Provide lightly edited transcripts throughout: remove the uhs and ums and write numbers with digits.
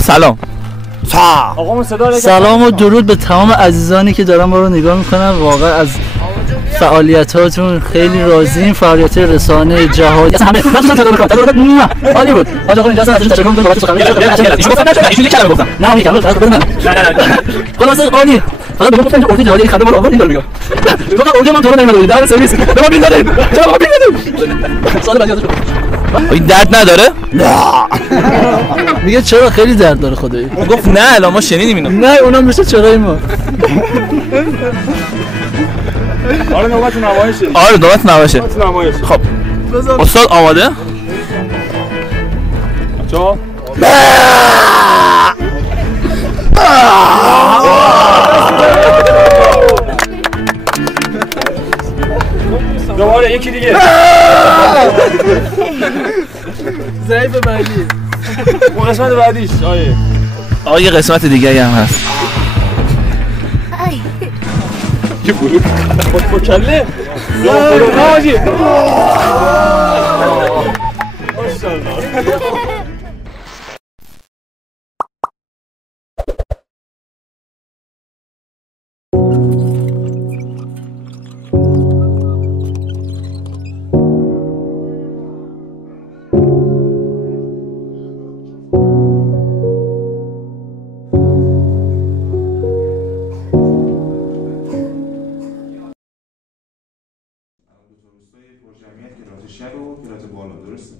سلام. سلام و درود به تمام عزیزانی که دارن ما رو نگاه میکنن. واقعا از فعالیتاتون خیلی راضییم. فعالیت رسانه جهادی اصلا همه عالی بود. آقا اینجا اصلا ازش تشکر می‌کنم بابت سخنرانی. ایشون کلمه گفتم. نه میگم خلاص عالی. حالا بگم گفتم اردی جهادی خدمات آورد این داره میگم. فقط اردی من تو رو نمیدونم در سرویس. به ما بیندادید. چرا ما بیندادید؟ سوال بعدی ازش این درد نداره؟ میگه چرا خیلی درد داره خدایی. گفت نه الان ما شنیدیم اینو. نه اونم میشه چرای ما. آره نوبت نمایشه. نوبت نمایشه. خب استاد آماده؟ چا؟ دوباره یکی دیگه. ضعیف بعدی. اون قسمت بعدیش آقا یه قسمت دیگه هم هست. چه بود؟ خود کله؟ نه آجی. ماشاءالله. جمعیت کلاس شب و کلاس بالا درسته؟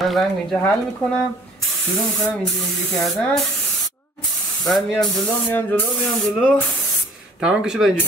من رنگ اینجا حل میکنم، شروع میکنم اینجوری کردن، بعد میام جلو تمام که شد اینجوری.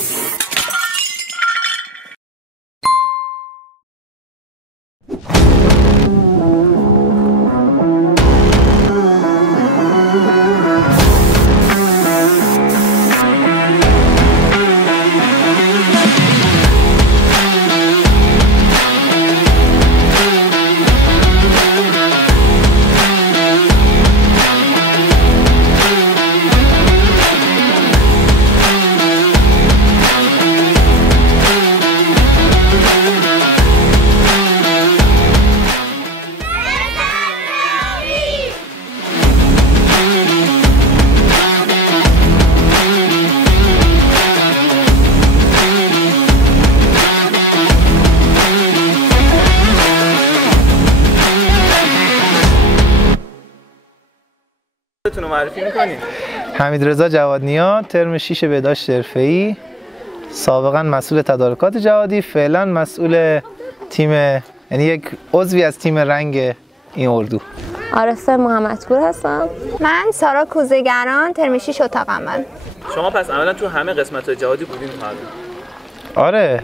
خودتون رو معرفی می‌کنید؟ حمیدرضا جوادنیا، ترم 6 بهداشت حرفه‌ای، سابقا مسئول تدارکات جهادی، فعلا مسئول تیم، یعنی یک عضوی از تیم رنگ این اردو. عارفه محمدپور هستم. من سارا کوزهگران، ترم 6 اتاق عمل. شما پس عملا تو همه قسمت‌های جهادی بودین تا الان؟ آره،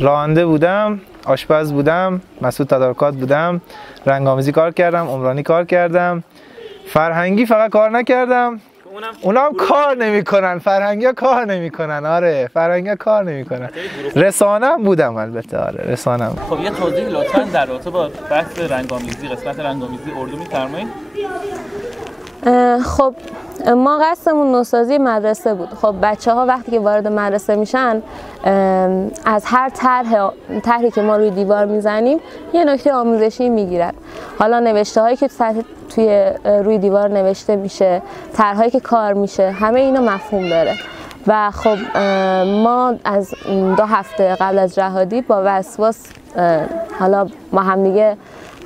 راننده بودم، آشپز بودم، مسئول تدارکات بودم، رنگ‌آمیزی کار کردم، عمرانی کار کردم، فرهنگی فقط کار نکردم. اونا هم کار نمی‌کنن، فرهنگی‌ها کار نمی‌کنن. آره، فرهنگی‌ها کار نمی‌کنن. رسانه هم بودم البته. آره، رسانه هم. خب یه توضیح لطفاً در رابطه با بحث رنگ‌آمیزی، قسمت رنگ‌آمیزی اردو می‌فرمایید؟ خب ما قصدمون نوسازی مدرسه بود. خب بچه‌ها وقتی که وارد مدرسه میشن از هر طرحی که ما روی دیوار میزنیم یه نکته آموزشی میگیرن. حالا نوشته‌هایی که روی دیوار نوشته میشه، طرح‌هایی که کار میشه، همه اینا مفهوم داره. و خب ما از 2 هفته قبل از جهادی با وسواس حالا ما هم دیگه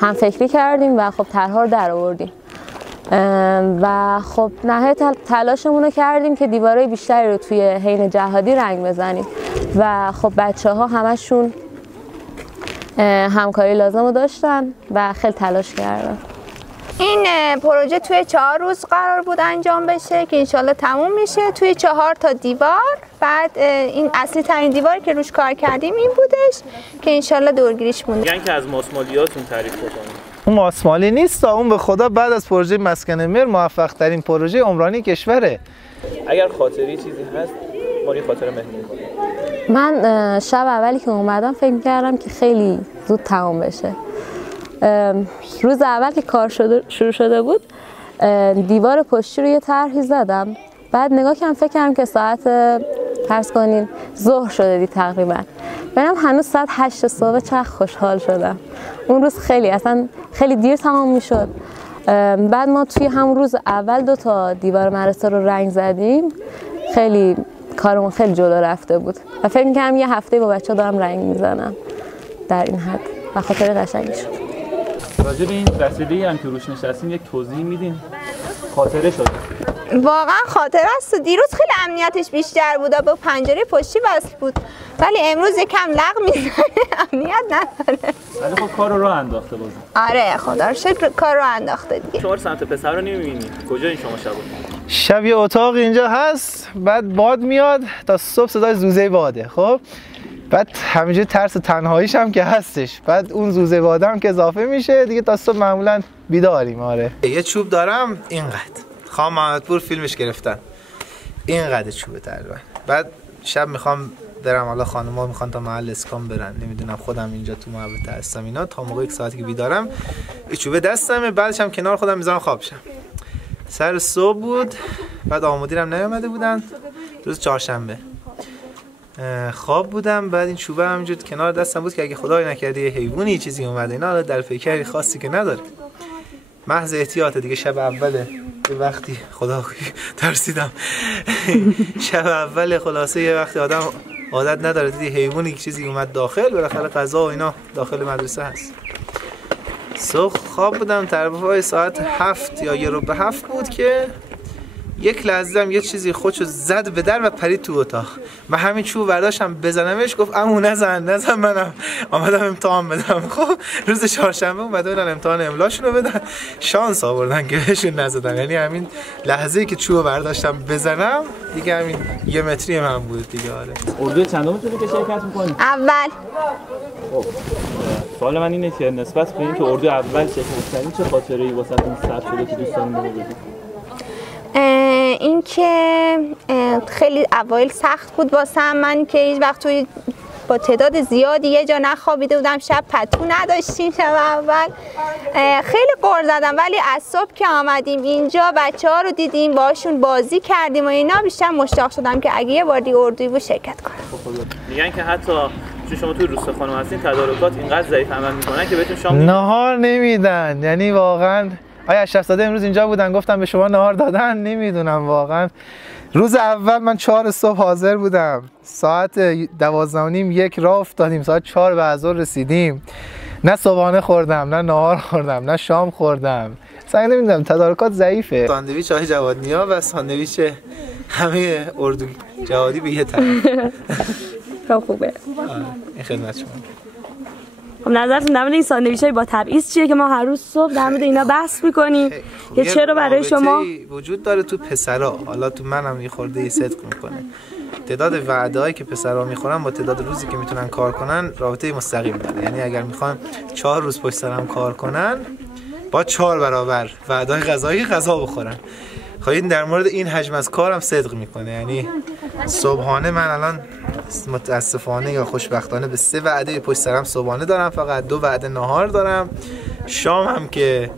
هم فکری کردیم و خب طرح‌ها رو در آوردیم. و خب نهایت تلاشمون رو کردیم که دیوارهای بیشتری رو توی حین جهادی رنگ بزنیم و خب بچه‌ها همشون همکاری لازم رو داشتن و خیلی تلاش کردن. این پروژه توی 4 روز قرار بود انجام بشه که انشالله تموم میشه توی 4 تا دیوار. بعد این اصلی ترین دیواری که روش کار کردیم این بودش که انشالله دورگیریش مونده. یعنی که از ماسمالیاتون تعریف بکنید. اون ماسمالی نیست، اون به خدا بعد از پروژه مسکن مهر موفق ترین پروژه عمرانی کشوره. اگر خاطری چیزی هست ما یه خاطره مهمون کنیم. من شب اولی که اومدم فکر کردم که خیلی زود تمام بشه. روز اول که کار شروع شده بود دیوار پشتی رو یه طرحی زدم. بعد نگاه کردم فکر کردم که ساعت فرض کنین ظهر شده تقریبا. ببینم هنوز ساعت 8 صبح چقدر خوشحال شدم. اون روز خیلی دیر تمام میشد. بعد ما توی همون روز اول 2 تا دیوار مدرسه رو رنگ زدیم. خیلی کارمون خیلی جلو رفته بود و فکر می‌کردم یه هفته با بچه‌ها دارم رنگ میزنم در این حد و خاطر قشنگی شد. راجع به این رسیده‌ای هم که روش نشستین یک توضیح میدین؟ خاطره شده. واقعا خاطره است. دیروز خیلی امنیتش بیشتر بود، با پنجره پشتی وصل بود، ولی امروز یکم لغ میزنه امنیت نداره. ولی خب کار رو راه انداخته بازم. آره خدا رو شکر کار رو انداخته دیگه. شما سمت پسر رو نمیبینید. کجا این شما شب یه اتاق اینجا هست، بعد باد میاد تا صبح صدای زوزه باده. خب بعد همینجوری ترس تنهاییش هم که هستش، بعد اون زوزه باده هم که اضافه میشه دیگه تا صبح معمولا بیداریم. آره یه چوب دارم اینقدر، خان محمدپور فیلمش گرفتن، اینقدر چوبه تقریبا. بعد شب میخوام برم، حالا خانم‌ها میخوان تا محل اسکان برن، نمیدونم خودم اینجا تو محوطه هستم اینا، تا موقع 1 ساعتی که بیدارم این چوبه دستمه، بعدش هم کنار خودم میذارم خواب شم. سر صبح بود، بعد آمودیرم نیامده بودن، روز چهارشنبه خواب بودم، بعد این چوبه همینجور کنار دستم بود که اگه خدای نکرده یه حیوانی چیزی اومده اینا، در پیکری خاصی که نداره، محض احتیاط دیگه. شب اوله یه وقتی خدا ترسیدم شب اول خلاصه یه وقتی آدم عادت نداره دیدی حیوانی چیزی اومد داخل، بالاخره غذا و اینا داخل مدرسه هست. صبح خواب بودم، تقریبا ساعت 7 یا 6:45 بود که یک لحظه هم یه چیزی خودشو زد به در و پرید تو اتاق. من همین چوب برداشتم بزنمش، گفت عمو نزن. منم آمدم امتحان بدم. خب روز چهارشنبه اومده بودن امتحان املاشون رو بدن، شانس آوردن که بهشون نزدم. یعنی همین لحظه‌ای که چوب برداشتم بزنم دیگه همین 1 متری من بود دیگه. آره اردوی چندمتونه که شرکت می‌کنید؟ اول. خب سوال من اینه که نسبت به اینکه اردو اول شرکت کردین چه خاطره‌ای واسهتون ثبت شده که دوستان بگید؟ این که خیلی اوایل سخت بود واسم، من که هیچ وقت توی با تعداد زیادی یه جا نخوابیده بودم، شب پتو نداشتیم. شب اول خیلی غر زدم، ولی از صبح که آمدیم اینجا بچه‌ها رو دیدیم، باشون بازی کردیم و اینا، بیشتر مشتاق شدم که اگه یه بار دیگه اردویی بود شرکت کنم. میگن که حتی چون شما توی روستا خانم هستین تدارکات اینقدر ضعیف عمل میکنن که بهتون شام نهار نمیدن. یعنی واقعا آیا اشرف‌زاده امروز اینجا بودن گفتم به شما نهار دادن؟ نمیدونم واقعا. روز اول من 4 صبح حاضر بودم، ساعت 12:30 1 راه افتادیم، ساعت 4 بعد ظهر رسیدیم، نه صبحانه خوردم، نه نهار خوردم، نه شام خوردم. اصلا نمیدونم تدارکات ضعیفه. ساندویچ آقای جوادنیا و ساندویچ همه اردو جوادی به یه طرف. خوبه. این خدمت شما. خب نظرتون در مورد این ساندویچ‌های با تبعیض چیه که ما هر روز صبح در مورد اینا بحث می‌کنیم که چرا برای شما وجود داره تو پسرا، حالا تو منم یه خورده صدق میکنه. تعداد وعده‌هایی که پسرا میخورن با تعداد روزی که میتونن کار کنن رابطه مستقیم داره. یعنی اگر میخوان 4 روز پشت سر هم کار کنن با 4 برابر وعده‌های غذایی غذا بخورن. خب این در مورد این حجم از کارم صدق میکنه. یعنی صبحانه من الان متاسفانه یا خوشبختانه به 3 وعده پشت سرم صبحانه دارم، فقط 2 وعده نهار دارم، شام هم که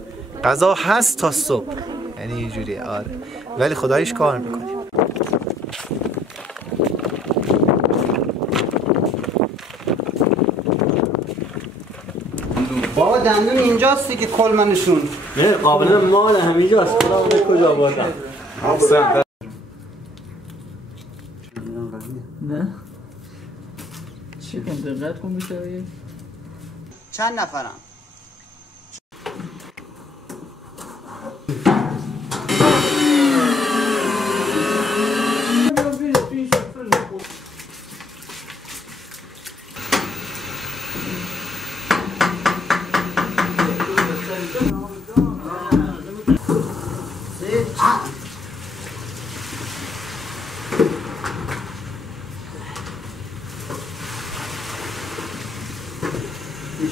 غذا هست تا صبح، یعنی اینجوریه. آره ولی خداییش کار میکنیم. بابا دندون اینجاستی که کلمنشون نه قابل مال همینجاست. کجا بردم؟ نه چی کن دقت کن بیشتر. چند نفرم؟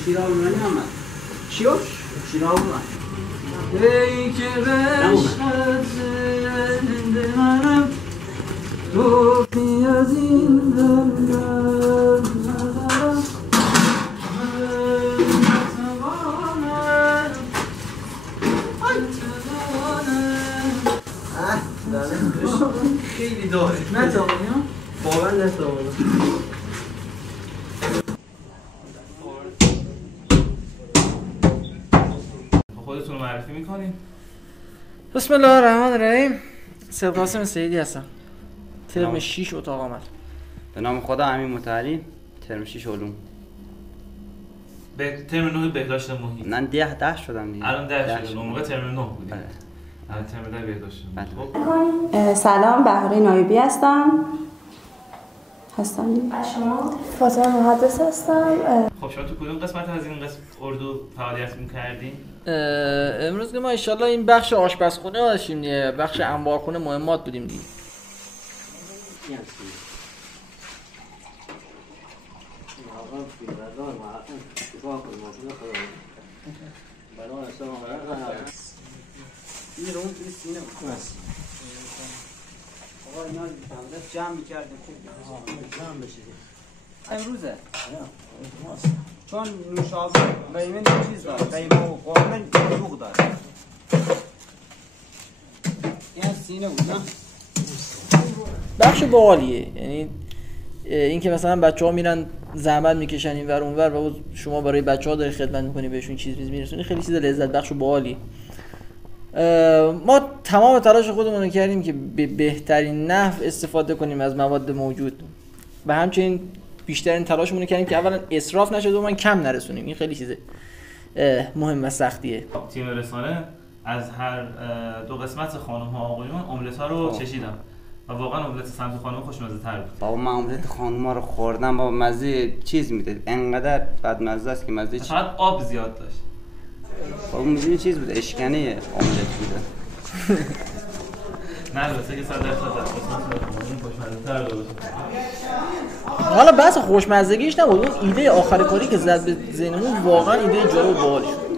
شیراب من آمد. چیو؟ شیراب من. ای که عشقت زنده منم تو از این دنیا ندارم خیلی داره. نتوانیم؟ باور نتوانم. خودتون رو معرفی میکنین؟ بسم الله الرحمن الرحیم. سرقاسم سیدی هستم. ترم 6 اتاق عمل. به نام خدا امین متعلی. ترم 6 علوم. به ترم 9 بهداشت محیط. من 10 شدم دیگه. الان 10 شد. اون موقع ترم 9 بودیم. بله. الان ترم 10 بهداشت. خب سلام، بهاره نایبی هستم. شما؟ فاطمه محدث هستم. خب شما تو کدوم قسمت از این قسمت اردو فعالیت می‌کردین؟ امروز که ما انشالله این بخش آشپزخونه داشتیم دیگه، بخش انبارخونه مهمات بودیم دیگه. جمع می‌کردیم. جمع بشه. امروزه. چون نوشابه قیمه چیز داره. قیمه و قومن دوغ داره. این سینه بود نه؟ بخش باحالیه، یعنی این که مثلا بچه‌ها میرن زحمت میکشن اینور اونور و شما برای بچه‌ها داری خدمت میکنی، بهشون چیز میرسونی، خیلی چیز لذت بخش و باحالیه. ما تمام تلاش خودمون رو کردیم که به بهترین نحو استفاده کنیم از مواد موجود و همچنین بیشترین تلاشمون رو کردیم که اولا اسراف نشه و من کم نرسونیم. این خیلی چیز مهم و سختیه. تیم رسانه از هر دو قسمت خانم‌ها و آقایون املت‌ها رو چشیدم و واقعا املت سمت خانم خوشمزه‌تر بود. بابا من املت خانم‌ها رو خوردم، بابا مزه چیز میده، انقدر بدمزه است که مزه فقط آب زیاد داشت. بابا میدونی چیز بود، اشکنه املت بوده. نه البته که 100% از قسمت خانم خوشمزه‌تر بود. حالا بحث خوشمزگیش نبود، اون ایده آخر کاری که زد به ذهنمون واقعا ایده جالب و باحالی شد.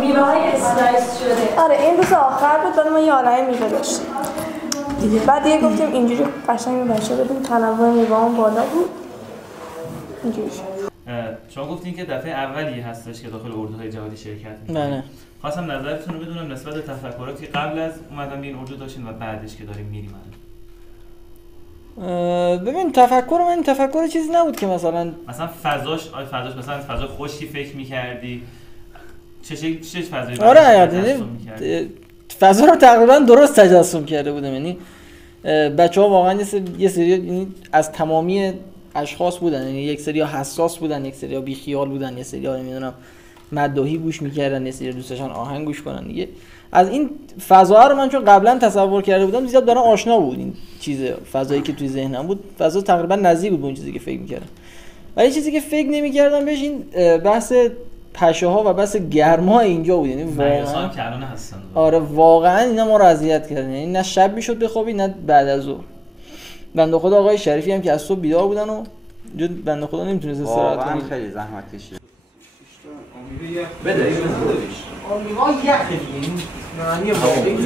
میوه های اسلایس شده. آره این روز آخر بود، بعد ما یه عالمه میوه داشتیم دیگه. بعد دیگه گفتیم اینجوری قشنگ بچه بدیم، تنوع میوه‌ام بالا بود. اینجوری شد. شما گفتین که دفعه اولی هستش که داخل اردوهای جهادی شرکت می‌کنید. بله. خواستم نظرتون رو بدونم نسبت به تفکراتی که قبل از اومدن به این اردو داشتین و بعدش که داریم میریم. ببین تفکر چیزی نبود که مثلا فضاش مثلا فضا خشکی فکر می‌کردی. چه فضایی؟ آره فضا رو تقریبا درست تجسم کرده بودم. یعنی بچه‌ها واقعا یه سری یعنی از تمامی اشخاص بودن، یعنی یک سری حساس بودن، یک سری بی خیال بودن، یک سری نمیدونم مداحی گوش می‌کردن، یک سری دوست داشتن آهنگ گوش کنن دیگه. از این فضا رو من چون قبلا تصور کرده بودم زیاد برام آشنا بود. این چیز فضایی که توی ذهنم بود فضا تقریبا نزدیک بود به اون چیزی که فکر می‌کردم. ولی چیزی که فکر نمی‌کردم بهش این بحث پشه‌ها و بحث گرما اینجا بود. یعنی واقعا که الان هستن. آره واقعا اینا ما رو اذیت کردن. یعنی نه شب میشد بخوابی نه بعد از ظهر. بنده خدا آقای شریفی هم که از صبح بیدار بودن و بنده خدا نمیتونست استراحت کنه. واقعا خیلی زحمت کشید. بده این بزنیش. آمیما یخه دیگه. معنی واقعی.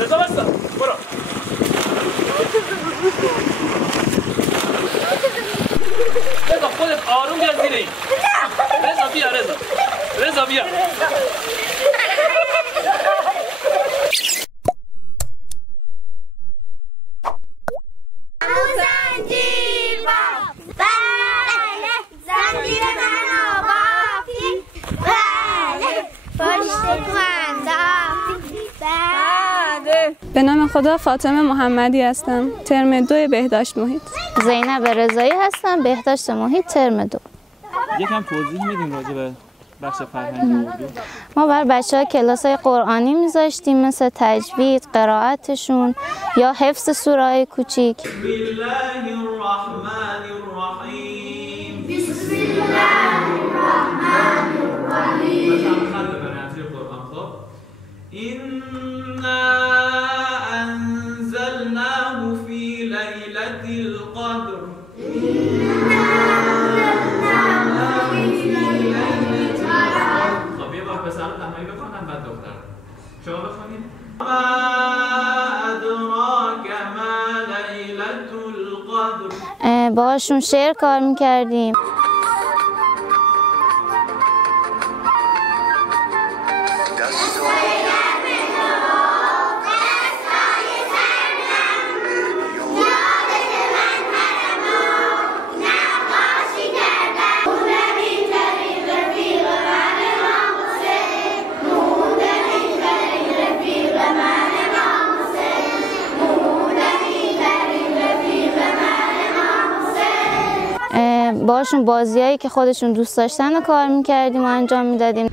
رضا بستا. برو. رضا خودت آروم بیا زیر این. رضا بیا. به نام خدا فاطمه محمدی هستم، ترم 2 بهداشت محیط. زینب رضایی هستم، بهداشت محیط ترم 2. یکم توضیح میدیم راجع به بخش فرهنگی اردو؟ ما بر بچه‌ها کلاس‌های قرآنی میذاشتیم مثل تجوید، قرائتشون یا حفظ سوره‌های کوچیک. بسم الله الرحمن الرحیم. بسم الله الرحمن الرحیم. إنا أنزلناه في ليلة القدر. خب یه بار پسر تنهایی بخونم بعد دختر شما بخونید. ما ادراک ما لیلة القدر. باهاشون شعر کار میکردیم. باشون بازیایی که خودشون دوست داشتن رو کار میکردیم و انجام میدادیم.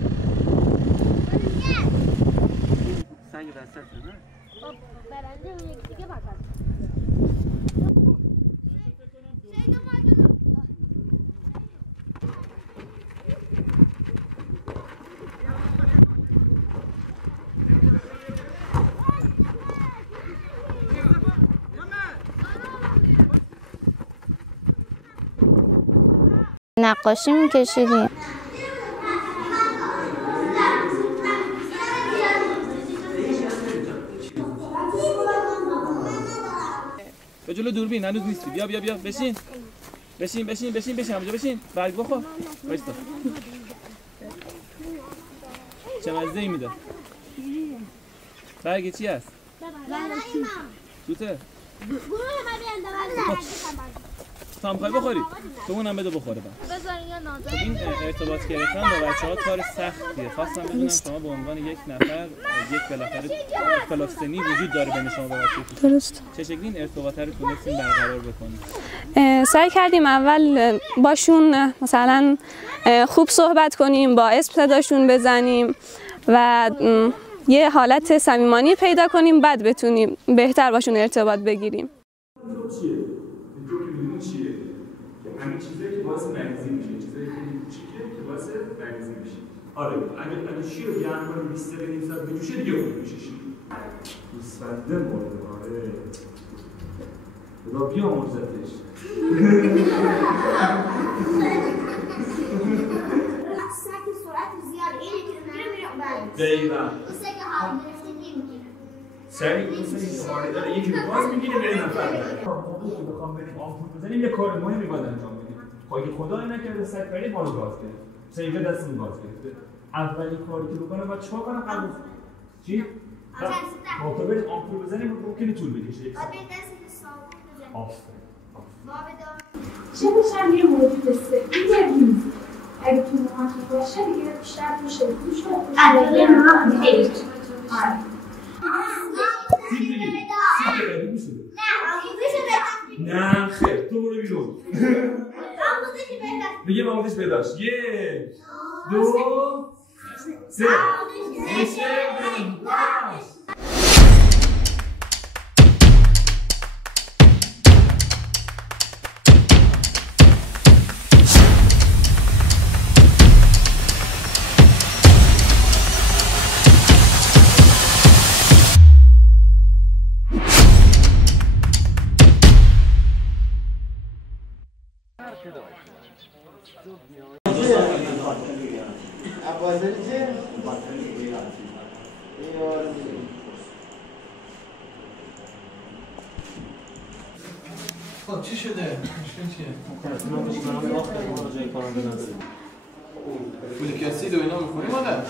نقاشی میکشیدیم. به جلو دوربین هنوز نیستی. بیا بیا بیا بشین بشین بشین بشین بشین همونجا بشین. برگ بخور. وایستا. چه مزه ای میده؟ برگ چی هست؟ توته؟ تا میخوای بخوری؟ تو اونم بده بخوره بعد. این ارتباط گرفتن با بچه‌ها کار سختیه. خواستم بدونم شما به عنوان یک نفر یک بالاخره اختلاف سنی وجود داره بین شما و بچه‌ها. درست. چه شکلی این ارتباط رو تونستین برقرار بکنید؟ سعی کردیم اول باشون مثلا خوب صحبت کنیم، با اسم صداشون بزنیم و یه حالت صمیمانه پیدا کنیم، بعد بتونیم بهتر باشون ارتباط بگیریم. چیه؟ همین چیزایی که باعث مریضی میشه، چیزایی که کوچیکه که باعث مریضی میشه. آره، اگه شیر رو گرم کنیم 20 دقیقه نیم ساعت بجوشه دیگه خوب میشه شیر. گوسفنده مورد آره. خدا بیامرزتش. سگ سرعت زیاد اینه که میره بعد. دقیقاً. سگ حال گرفته نمیگیره. سری اون سری آره داره یکی رو باز میگیره میره نفر. موقعی که بخوام بریم آمپول بزنیم یه کار مهمی باید انجام بدیم. خواهی خدا نکرده سگ بریم ما رو گاز گرفت. سیگه دستمون گاز گرفته. اولین کاری که بکنه باید چیکار کنم قبل چی؟ موقع بریم آمپول بزنیم ممکنه طول بکشه. بعد به دست صابون بزنیم. آفرین. چه باشم یه موجود سفید اگه تو محاطی باشه دیگه بیشتر میشه آره یه محاطی خیلی نه خیر تو برو بیرون بگیم آموزش پیداش 1 2 3 خب چی شده؟ مشکل چیه؟ متأسفانه بشکنم وقت ما جای کارنده نداریم. فولیک اسید و اینا میخوری مادر؟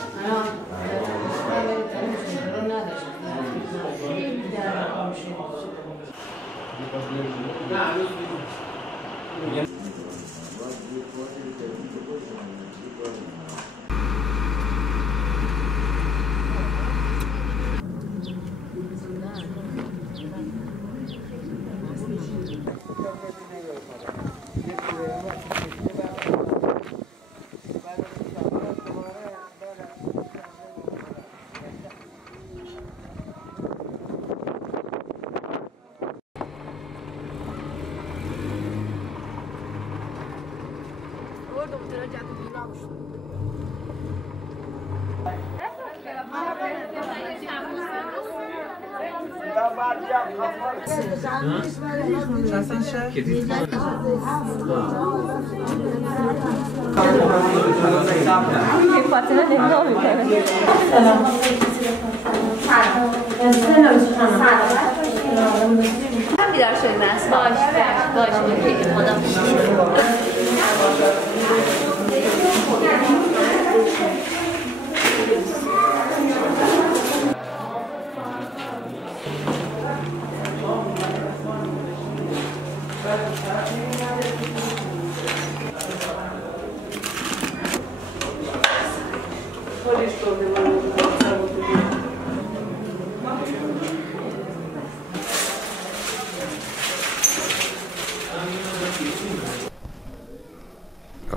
بیدار شدیم است باش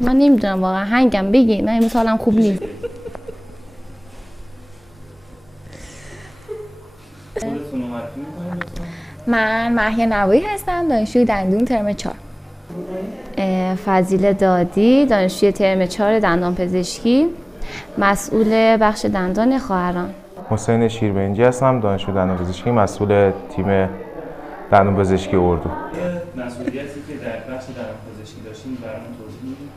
من نمیدونم واقعا هنگم بگی من امروز حالم خوب نیست. من مهیا نوایی هستم، دانشجوی دندون ترم 4. فضیله دادی، دانشجوی ترم 4 دندان پزشکی، مسئول بخش دندان خواهران. حسین شیربنجی هستم، دانشجوی دندان پزشکی، مسئول تیم دندان پزشکی اردو. مسئولیتی که در بخش دندان پزشکی داشتیم برامون توضیح میدید؟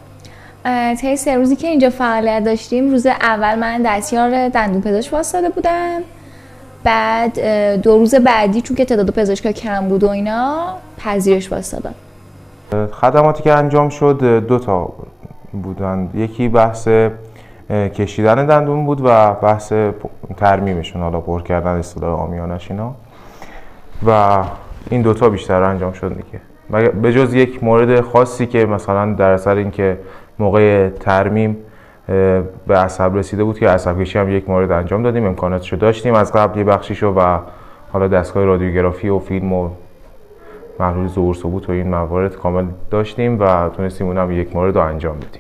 طی 3 روزی که اینجا فعالیت داشتیم، روز اول من دستیار دندون پزشک واسطه بودم، بعد 2 روز بعدی چون که تعداد پزشکا کم بود و اینا پذیرش واسطادم. خدماتی که انجام شد 2 تا بودن، یکی بحث کشیدن دندون بود و بحث ترمیمشون، حالا پر کردن اصطلاح عامیانش اینا، و این 2 تا بیشتر انجام شد دیگه، به جز یک مورد خاصی که مثلا در اثر اینکه موقع ترمیم به عصب رسیده بود که عصب کشی هم یک مورد انجام دادیم، امکاناتشو داشتیم از قبل یه بخشیشو، و حالا دستگاه رادیوگرافی و فیلم و محلول ظهور ثبوت و این موارد کامل داشتیم و تونستیم اونم یک مورد رو انجام بدیم.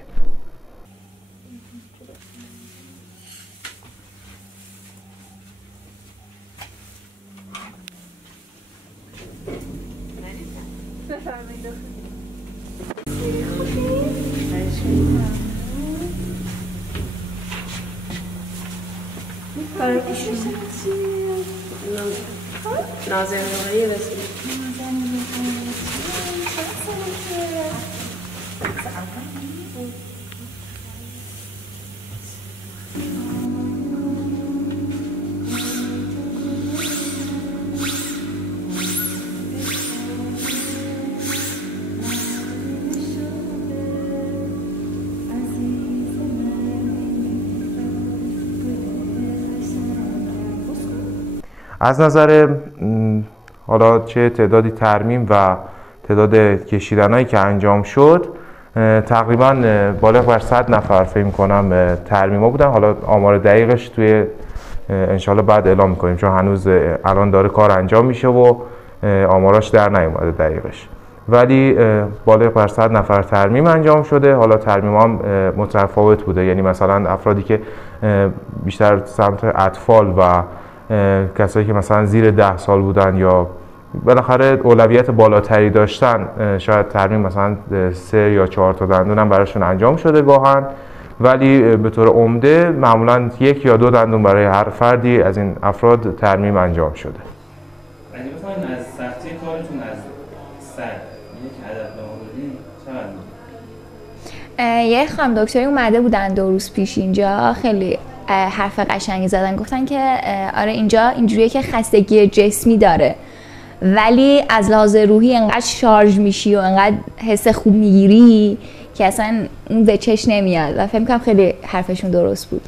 نازنین روحانی رسید. از نظر حالا چه تعدادی ترمیم و تعداد کشیدنایی که انجام شد، تقریبا بالغ بر 100 نفر فکر می‌کنم ترمیما بودن. حالا آمار دقیقش توی انشالله بعد اعلام می‌کنیم، چون هنوز الان داره کار انجام میشه و آماراش در نیومده دقیقش، ولی بالغ بر 100 نفر ترمیم انجام شده. حالا ترمیم هم متفاوت بوده، یعنی مثلا افرادی که بیشتر سمت اطفال و کسایی که مثلا زیر 10 سال بودن یا بالاخره اولویت بالاتری داشتن، شاید ترمیم مثلا 3 یا 4 تا دندون هم براشون انجام شده گاهن، ولی به طور عمده معمولا 1 یا 2 دندون برای هر فردی از این افراد ترمیم انجام شده. اگه بخواید از سختی کارتون از 100 یک عدد به ما بدین چقدر؟ یه خانم دکتری اومده بودن 2 روز پیش اینجا، خیلی حرف قشنگی زدن، گفتن که آره اینجا اینجوریه که خستگی جسمی داره ولی از لحاظ روحی انقدر شارژ میشی و انقدر حس خوب میگیری که اصلا اون به چش نمیاد، و فکر می‌کنم خیلی حرفشون درست بود.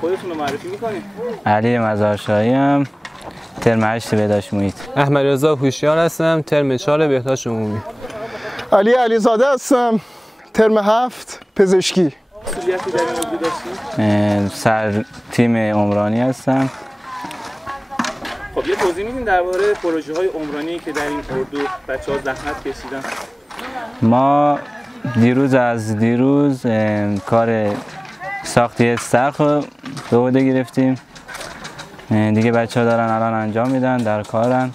خودتون رو معرفی میکنید؟ علی مزارشاهی ام، ترم 8 بهداشت محیط. احمد رضا هوشیار هستم، ترم 4 بهداشت عمومی. علی علیزاده هستم، ترم 7 پزشکی. مسئولیتی در این موضوع داشتین؟ سر تیم عمرانی هستم. خب یه توضیح میدین درباره پروژه های عمرانی که در این اردو بچه‌ها زحمت کشیدن؟ ما از دیروز کار ساختی سقف به عهده گرفتیم. دیگه بچه‌ها دارن الان انجام میدن، در کارن.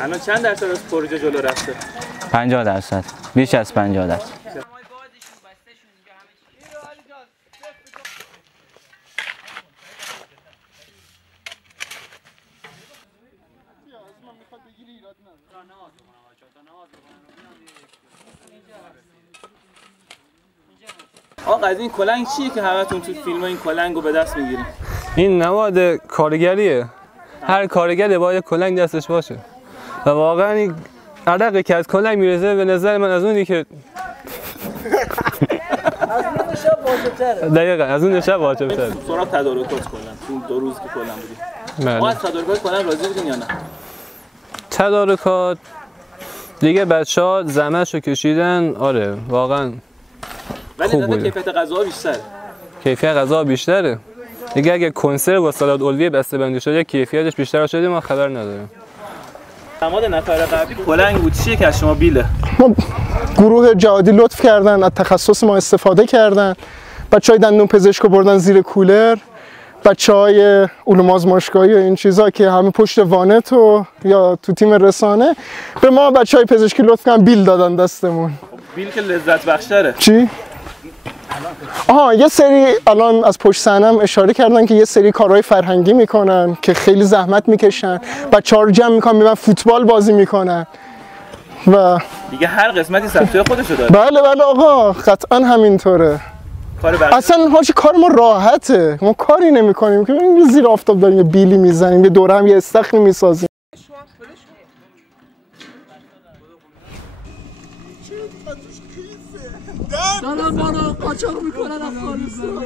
الان چند درصد از پروژه جلو رفته؟ 50%، بیش از 50%. آقا از این کلنگ چیه که همتون تو فیلم این کلنگ رو به دست میگیرین؟ این نماد کارگریه. هر کارگری باید کلنگ دستش باشه و واقعا این عرقی که از کلنگ میرزه به نظر من از اونی که دقیقا از اون شب واجب‌تره. سراغ تدارکات کلا تو 2 روز که کلا بودیم. ما از تدارکات کلا راضی بودین یا نه؟ تدارکات دیگه بچه‌ها زحمتشو کشیدن، آره واقعا ولی داده کیفیت غذا بیشتره. کیفیت غذا بیشتره. دیگه اگه کنسرو و سالاد الویه بسته‌بندی شده کیفیتش بیشتر شده ما خبر نداریم. نماد نفر قبلی کلنگ بود، چیه که از شما بیله؟ ما گروه جهادی لطف کردن، از تخصص ما استفاده کردن. بچهای دندون پزشکو بردن زیر کولر. بچهای علوم آزمایشگاهی و این چیزا که همه پشت وانت و یا تو تیم رسانه به ما بچهای پزشکی لطف کردن بیل دادن دستمون. بیل که لذت بخش‌تره. چی؟ آها یه سری الان از پشت صحنه‌ام اشاره کردن که یه سری کارهای فرهنگی میکنن که خیلی زحمت میکشن، بچه‌ها رو جمع میکنن میبرن فوتبال بازی میکنن و دیگه هر قسمتی سختی‌های خودشو داره. بله آقا قطعا همینطوره. اصلا حاجی کار ما راحته، ما کاری نمیکنیم که زیر آفتاب داریم یه بیلی میزنیم، یه دوره هم یه استخری میسازیم. دارن ما رو قاچاق میکنن افغانستان.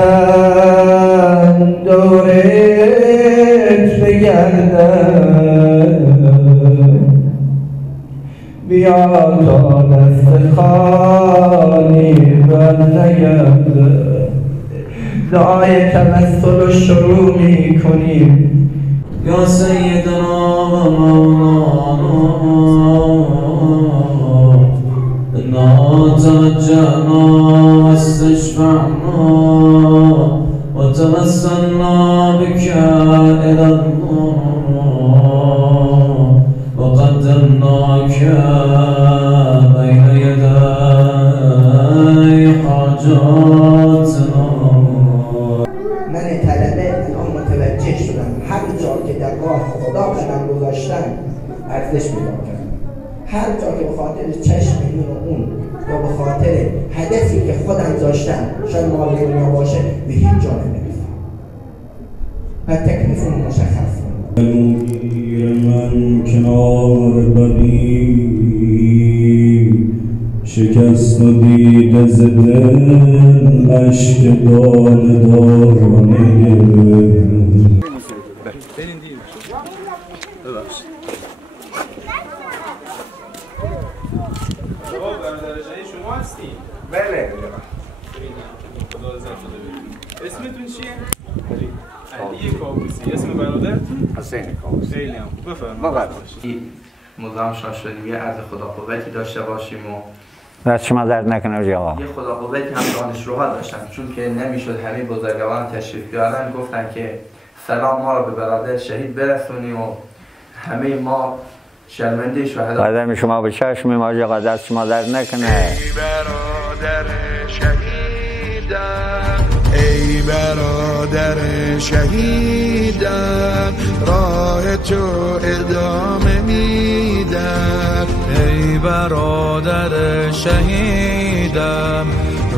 الحسن دورت بگردن بیا تا دست خالی بر نگرده دعای توسل و شروع می کنیم یا سیدنا و مولانا توجهنا واستشفعنا وتوسلنا بك إلى الله وقدمناك بين يدي حاجاتنا. من طلبه الان متوجه شدم هر جا که در راه خدا قدم گذاشتن ارزش پیدا کردم. هر جا که به خاطر چشم این و اون یا به خاطر هدفی که خودم داشتم شاید مال دنیا باشه به هیچ جا نمیرسم و تکلیفم مشخص من کنار بدی شکست و دیده ز دل اشک دانه دانه بله. اسمتون چیه؟ علی کاووسی. اسم برادرتون؟ حسین کاووسی. خیلی هم بفرمایید. مدام شاشدی یه عرض خدا قوتی داشته باشیم و دست شما درد نکنه جواب. یه خدا قوتی هم دانشجوها داشتن چون که نمیشد همه بزرگواران تشریف بیارن گفتن که سلام ما رو به برادر شهید برسونی و همه ما شرمنده شهدا قدم شما به چشم ماجی آقا دست شما در نکنه. ای برادر شهیدم، ای برادر شهیدم، راه تو ادامه میدم. ای برادر شهیدم،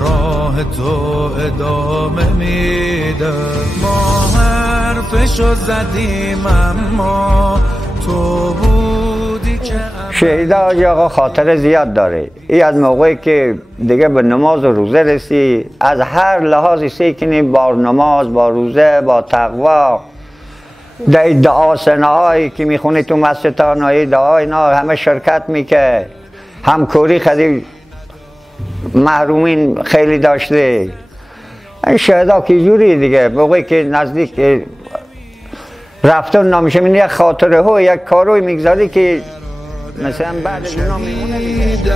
راه تو ادامه میدم. ما حرفشو زدیم اما تو بودی که شهید حاجی آقا خاطر زیاد داره. ای از موقعی که دیگه به نماز و روزه رسی، از هر لحاظی سیکنی با نماز، با روزه، با تقوا، در دعا سنهایی که میخونی تو مسجد تانایی، دعا اینا همه شرکت میکرد. همکاری خیلی محرومین خیلی داشته. این شهدا که جوری دیگه موقعی که نزدیک رفتن نمیشه، من یک خاطره ها یک کاروی میگذاری که مثلا بعد از اونا میمونه دیگه.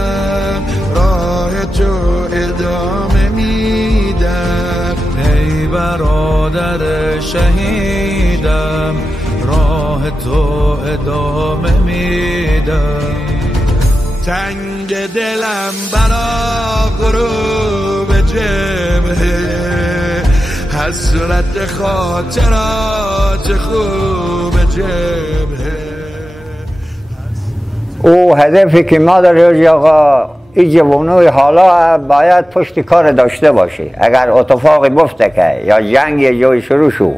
راه تو ادامه میدم. ای برادر شهیدم، راه تو ادامه میدم. تنگ دلم برا غروب جبهه، حسرت خاطرات خوب جبهه. او هدفی که ما داریم آقا، این جوانوی حالا باید پشت کار داشته باشه. اگر اتفاقی بفته که یا جنگ یه جای شروع شو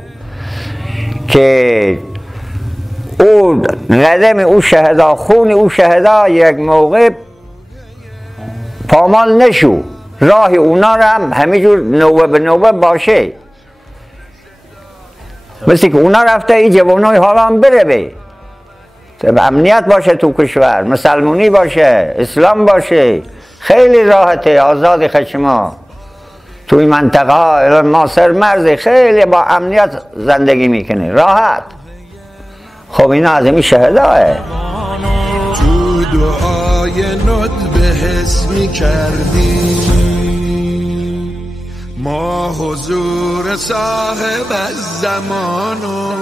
که او قدم او شهدا، خون او شهدا یک موقع پامال نشو، راه اونا رو هم همینجور نوبه به نوبه باشه. مثل که اونا رفته این جوانای حالا هم بره به امنیت باشه تو کشور، مسلمونی باشه، اسلام باشه، خیلی راحته، آزادی خشما توی منطقه ها ما سر مرز خیلی با امنیت زندگی میکنه، راحت. خب اینا از این شهداه. تو دعای ندب حس میکردیم ما حضور صاحب از زمانو.